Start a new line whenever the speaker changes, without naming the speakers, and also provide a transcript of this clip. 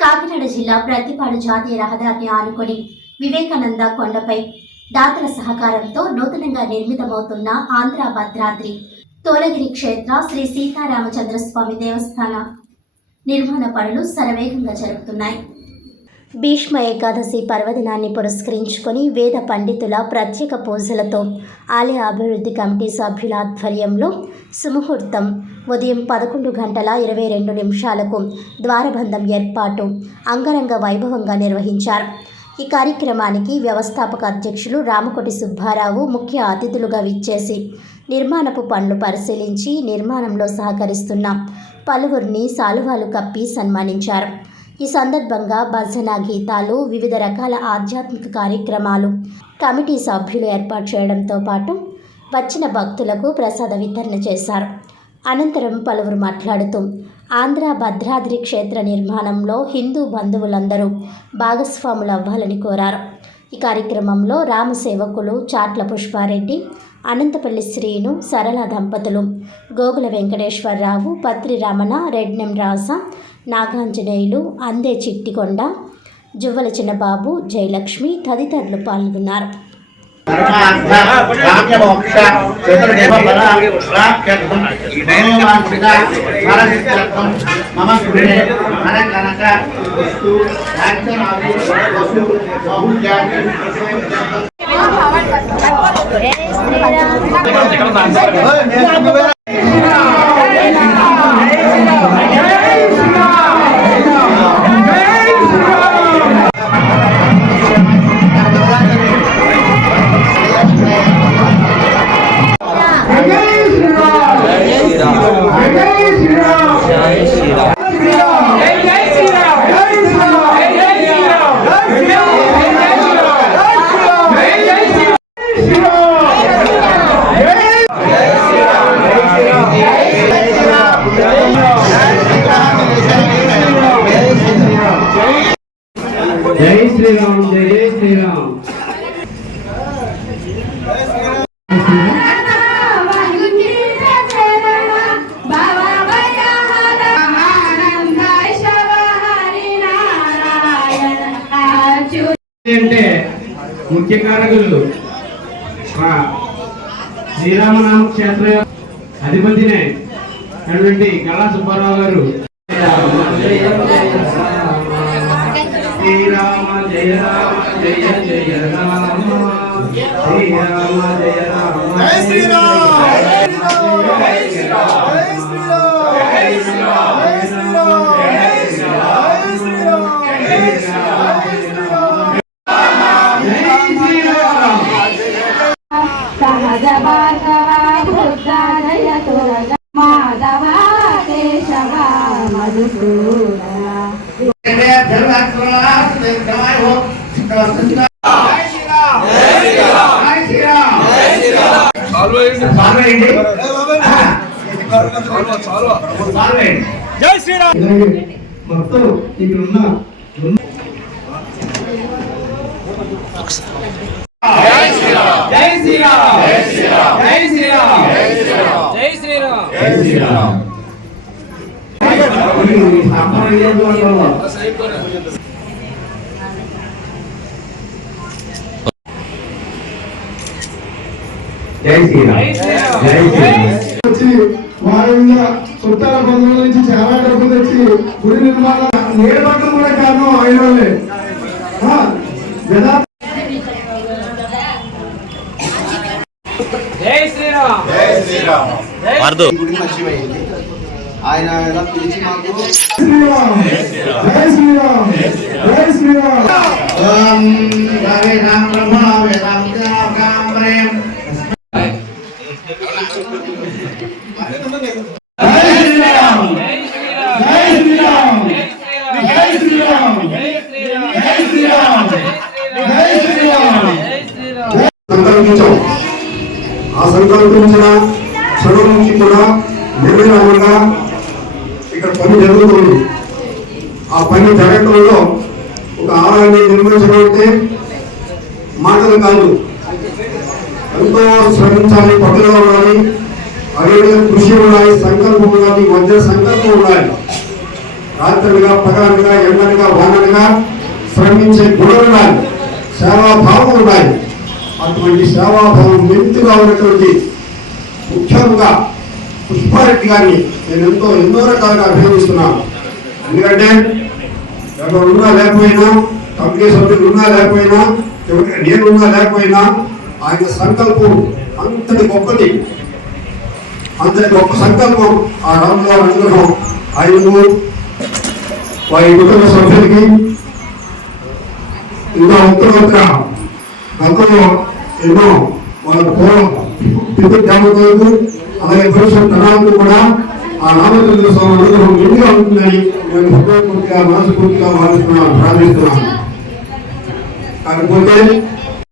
కాకినాడ జిల్లా ప్రతిపాడు జాతీయ రహదారిని ఆనుకొని వివేకానంద కొండపై దాతల సహకారంతో నూతనంగా నిర్మితమవుతున్న ఆంధ్ర భద్రాద్రి తోలగిరి క్షేత్ర శ్రీ సీతారామచంద్రస్వామి దేవస్థాన నిర్మాణ పనులు శరవేగంగా జరుగుతున్నాయి. భీష్మ ఏకాదశి పర్వదినాన్ని పురస్కరించుకొని వేద పండితుల ప్రత్యేక పూజలతో ఆలయ అభివృద్ధి కమిటీ సభ్యుల ఆధ్వర్యంలో సుముహూర్తం ఉదయం పదకొండు గంటల ఇరవై రెండు నిమిషాలకు ద్వారబంధం ఏర్పాటు అంగరంగ వైభవంగా నిర్వహించారు. ఈ కార్యక్రమానికి వ్యవస్థాపక అధ్యక్షులు రామకోటి సుబ్బారావు ముఖ్య అతిథులుగా విచ్చేసి నిర్మాణపు పనులు పరిశీలించి నిర్మాణంలో సహకరిస్తున్న పలువురిని సాలువాలు కప్పి సన్మానించారు. ఈ సందర్భంగా భజన గీతాలు వివిధ రకాల ఆధ్యాత్మిక కార్యక్రమాలు కమిటీ సభ్యులు ఏర్పాటు చేయడంతో పాటు వచ్చిన భక్తులకు ప్రసాద వితరణ చేశారు. అనంతరం పలువురు మాట్లాడుతూ ఆంధ్ర భద్రాద్రి క్షేత్ర నిర్మాణంలో హిందూ బంధువులందరూ భాగస్వాములు అవ్వాలని కోరారు. ఈ కార్యక్రమంలో రామసేవకులు చాట్ల పుష్పారెడ్డి అనంతపల్లి శ్రీను సరళ దంపతులు గోగుల వెంకటేశ్వరరావు పత్రి రమణ రెడ్నం రాస నాగాంజనేయులు అందే చిట్టికొండ జువ్వల చిన్నబాబు జయలక్ష్మి తదితరులు పాల్గొన్నారు.
పరమార్థ కామ్యమోక్ష చతుర్దేవ ఫల ప్రాప్త్యర్థం మనోవాంఛిత ఫలసిద్ధ్యర్థం మమ గృహే కనక వస్తు వస్తు బహుజాతి
శ్రీరామ్. జై శ్రీరామ్ అంటే ముఖ్య కారకులు శ్రీరామనామ క్షేత్ర అధిపతినే అటువంటి కళా సుబ్బారావు గారు. శ్రీరామ జయ రామ జయ జయ రామ. శ్రీరామ జయ రామ. శ్రీరామ్. ఇలాగే మొత్తం ఇక్కడ ఉన్న
జై శ్రీరామ్. జై శ్రీరామ్. జై శ్రీరామ్ జై శ్రీరామ్
ఈ స్థాపన నియోజకవర్గంలో జై శ్రీరామ్. జై శ్రీరామ్
వచ్చి వారి మీద చుట్టాల బంధువుల నుంచి చాలా డబ్బు తెచ్చి గుడి నిర్మాణం నేర్పడడం కూడా కారణం ఆయన వాళ్ళే
జై శ్రీరామ్
ఆయన ఎలా పిలిచి మాకు
శ్రీరామ్ జై శ్రీరామ్ జై శ్రీరామ్
ఓం రవి రామ బ్రహ్మ వేదాంత కాంబ్రేం
జై శ్రీరామ్ జై శ్రీరామ్ జై శ్రీరామ్ జై శ్రీరామ్ జై శ్రీరామ్
సంకల్పించాం ఆ సంకల్పించిన చదువు నుంచి కూడా నిర్ణయంగా ఇక్కడ పని జరుగుతుంది ఆ పని జరగటంలో ఒక ఆలయాన్ని నిర్మించడం అంటే మాటలు కాదు. ఎంతో శ్రమించాలి పట్టుదల ఉండాలి. అదేవిధంగా కృషి ఉండాలి సంకల్పం ఉండాలి మధ్య సంకల్పం ఉండాలి. రాత్రులుగా పగలనుగా ఎండలుగా వానలుగా శ్రమించే గుణం ఉండాలి. సేవాభావం ఉండాలి. అటువంటి సేవాభావం మెంతుగా ఉన్నటువంటి ముఖ్యంగా పుష్పారెడ్డి గారిని నేను ఎంతో ఎన్నో రకాలుగా అభినందిస్తున్నాను. ఎందుకంటే ఎవరు ఉన్నా లేకపోయినా కమిటీ సభ్యులు ఉన్నా లేకపోయినా ఎవరికి నేను ఉన్నా లేకపోయినా ఆయన సంకల్పం అంతటి గొప్పది. అంతటి గొప్ప సంకల్పం ఆ రాముగారి అనుగ్రహం ఆయనకు వారి కుటుంబ సభ్యులకి. ఇంకా ఉత్తరోత్తర గతంలో ఎన్నో వాళ్ళ పూర్వం పితృ దేవతలకు అలాగే భవిష్యత్ తరాలకు కూడా ఆ రామచంద్ర స్వామి అనుగ్రహం ఎందుగా ఉంటుందని నేను హృదయపూర్తిగా మనస్ఫూర్తిగా భావిస్తున్నాను ప్రార్థిస్తున్నాను. కాకపోతే